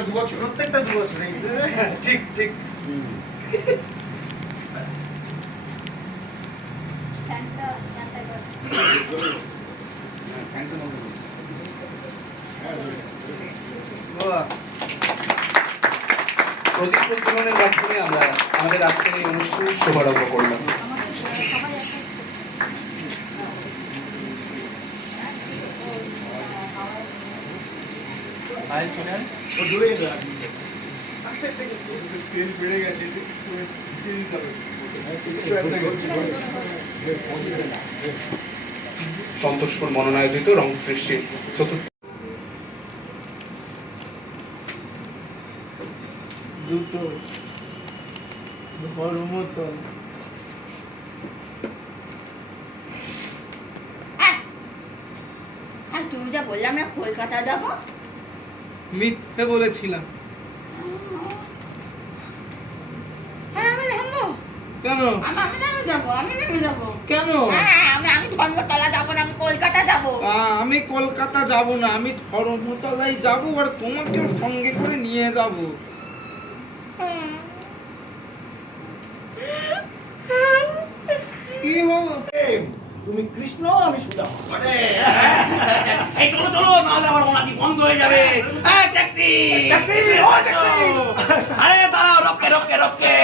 প্রত্যেকটা 2 বছর। প্রত্যেকটা 2 বছর এই ঠিক ঠিক। ফ্যানটা কর। ফ্যানটা বন্ধ করুন। বাহ প্রদীপ প্রজ্বলনের মাধ্যমে আমরা আমাদের আজকের এই অনুষ্ঠানের শুভারম্ভ করলাম। আমাদের সবাই একটা আয় চলে আয়। ও দূরে গেল। আস্তে আস্তে তেল বেড়ে গেছে একটু দিতে হবে। সন্তোষপুর মনোনয়নিত রং সৃষ্টির চতুর্থ দুটো বড় মতন আর তুমি যা বললাম না কলকাতা যাব মিথ্যে বলেছিলাম হ্যাঁ আমি নামবো কেন আমি নেমে যাবো কেন হ্যাঁ আমি ধর্মতলা যাবো না আমি কলকাতা যাবো আমি কলকাতা যাব না আমি ধর্মতলায় যাব আর তোমাকেও সঙ্গে করে নিয়ে যাব কি হলো তুমি কৃষ্ণ আমি সুদা। এই চলো চলো নাহলে আমার ওনাটি বন্ধ হয়ে যাবে। হ্যাঁ ট্যাক্সি ট্যাক্সি ও ট্যাক্সি। আরে দাঁড়াও রক্ষে রক্ষে রক্ষে।